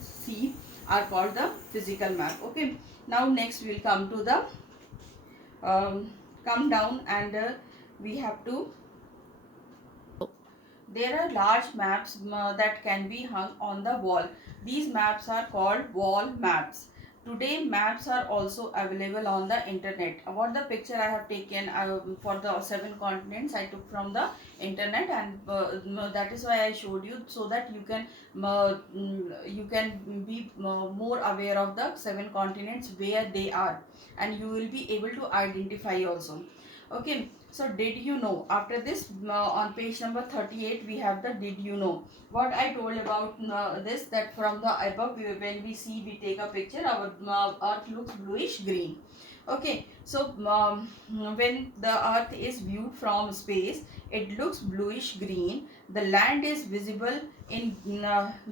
C are called the physical map. Okay, now next we will come to the come down and we have to. There are large maps that can be hung on the wall. These maps are called wall maps. Today maps are also available on the internet. What the picture I have taken for the 7 continents I took from the internet, and that is why I showed you, so that you can be more aware of the 7 continents where they are, and you will be able to identify also. Okay, so did you know? After this, on page number 38, we have the did you know. What I told about this, that from the above, when we see, we take a picture, our earth looks bluish green. Okay, so when the earth is viewed from space, it looks bluish green. The land is visible in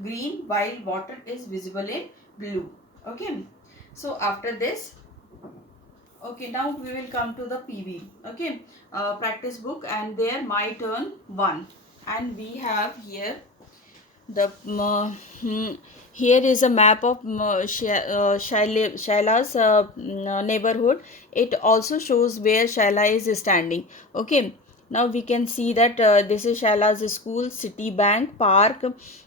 green, while water is visible in blue. Okay, so after this, okay, now we will come to the PV. Okay, practice book, and there my turn 1, and we have here the here is a map of Shaila's neighborhood. It also shows where Shaila is standing. Okay, now we can see that this is Shaila's school, City Bank, Park,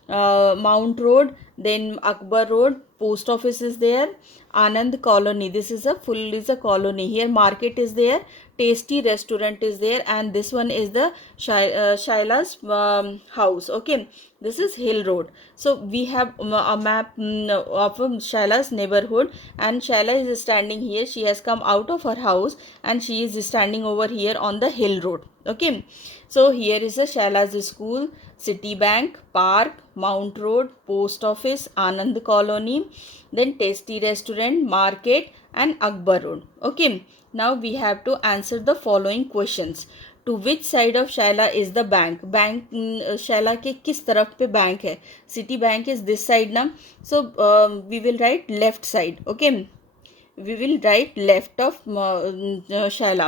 Mount Road, then Akbar Road, post office is there, Anand Colony. This is a colony. Here market is there, tasty restaurant is there, and this one is the Shaila's house. Okay, this is Hill Road. So we have a map of Shaila's neighborhood, and Shaila is standing here. She has come out of her house and she is standing over here on the Hill Road. Okay, so here is the Shaila's school, City Bank, Park, Mount Road, post office, Anand Colony, then tasty restaurant, market, and Akbar Road. Okay, now we have to answer the following questions. To which side of Shaila is the bank bank Shaila के किस तरफ पे bank है city bank is this side ना so we will write left side okay we will write left of Shaila.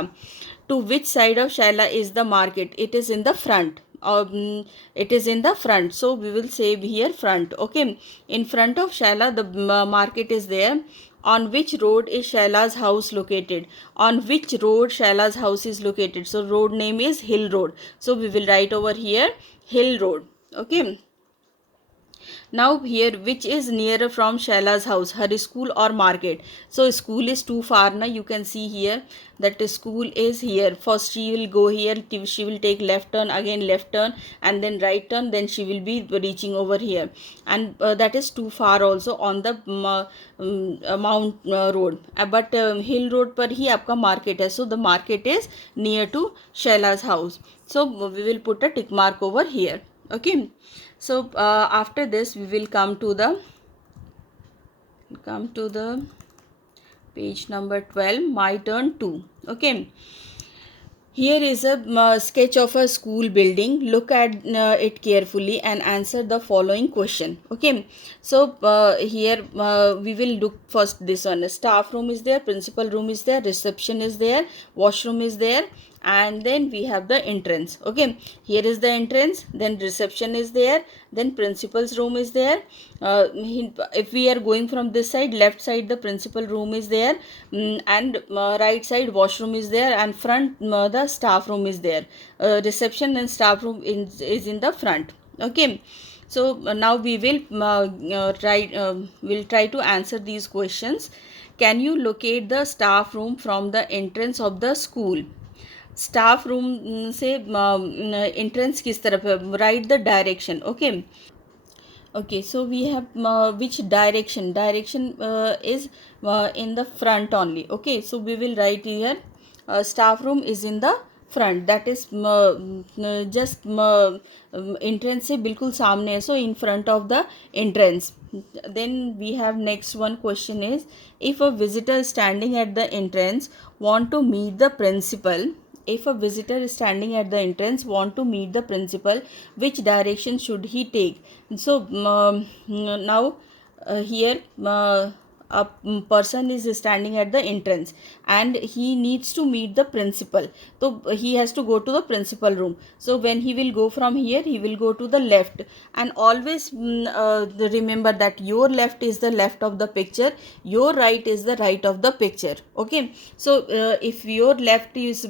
To which side of Shaila is the market? It is in the front. It is in the front, so we will say here front. Okay, in front of Shaila the market is there. On which road is Shaila's house located? On which road Shaila's house is located? So road name is Hill Road, so we will write over here Hill Road. Okay, now here, which is nearer from Shaila's house, her school or market? So school is too far na. You can see here that the school is here. First she will go here, she will take left turn, again left turn, and then right turn, then she will be reaching over here, and that is too far also on the Mount Road. But Hill Road पर ही आपका market है, so the market is near to Shaila's house. So we will put a tick mark over here. Okay, so after this we will come to the page number 12, my turn 2. Okay, here is a sketch of a school building. Look at it carefully and answer the following question. Okay, so here we will look first this one. Staff room is there, principal room is there, reception is there, washroom is there, and then we have the entrance. Okay, here is the entrance, then reception is there, then principal's room is there. If we are going from this side, left side the principal room is there, and right side washroom is there, and front the staff room is there. Reception and staff room is in the front. Okay, so now we will try to answer these questions. Can you locate the staff room from the entrance of the school? Staff room से entrance किस तरफ है? Right the direction. Okay, okay, so we have which direction is in the front only. Okay, so we will write here staff room is in the front, that is just entrance से बिल्कुल सामने है, so in front of the entrance. Then we have next one question is, if a visitor standing at the entrance want to meet the principal, if a visitor is standing at the entrance want to meet the principal, which direction should he take? So now here a person is standing at the entrance and he needs to meet the principal. So he has to go to the principal room. So when he will go from here, he will go to the left, and always remember that your left is the left of the picture, your right is the right of the picture. Okay, so if your left is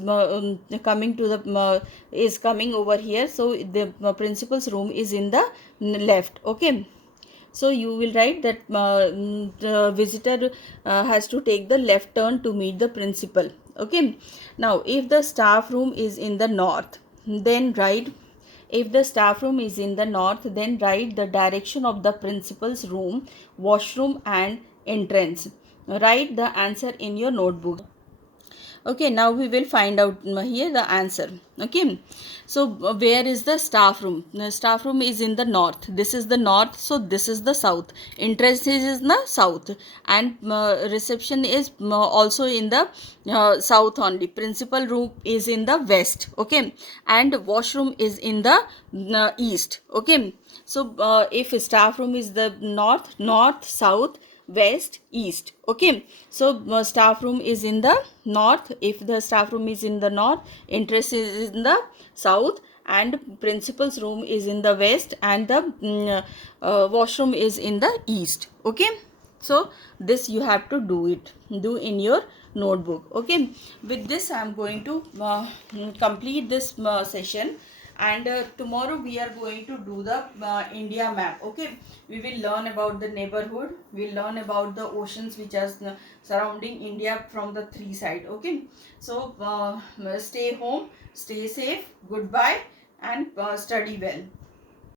coming to the is coming over here, so the principal's room is in the left. Okay, so you will write that the visitor has to take the left turn to meet the principal. Okay, now if the staff room is in the north, then write, if the staff room is in the north, then write the direction of the principal's room, washroom and entrance. Write the answer in your notebook. Okay, now we will find out here the answer. Okay, so where is the staff room? The staff room is in the north. This is the north, so this is the south. Entrance is in the south, and reception is also in the south only. Principal room is in the west. Okay, and washroom is in the east. Okay, so if staff room is the north, south, west, east. Okay, so staff room is in the north. If the staff room is in the north, entrance is in the south, and principal's room is in the west, and the washroom is in the east. Okay, so this you have to do in your notebook. Okay, with this I am going to complete this session, and tomorrow we are going to do the India map. Okay, we will learn about the neighborhood, we'll learn about the oceans which are surrounding India from the three side. Okay, so stay home, stay safe, goodbye, and study well.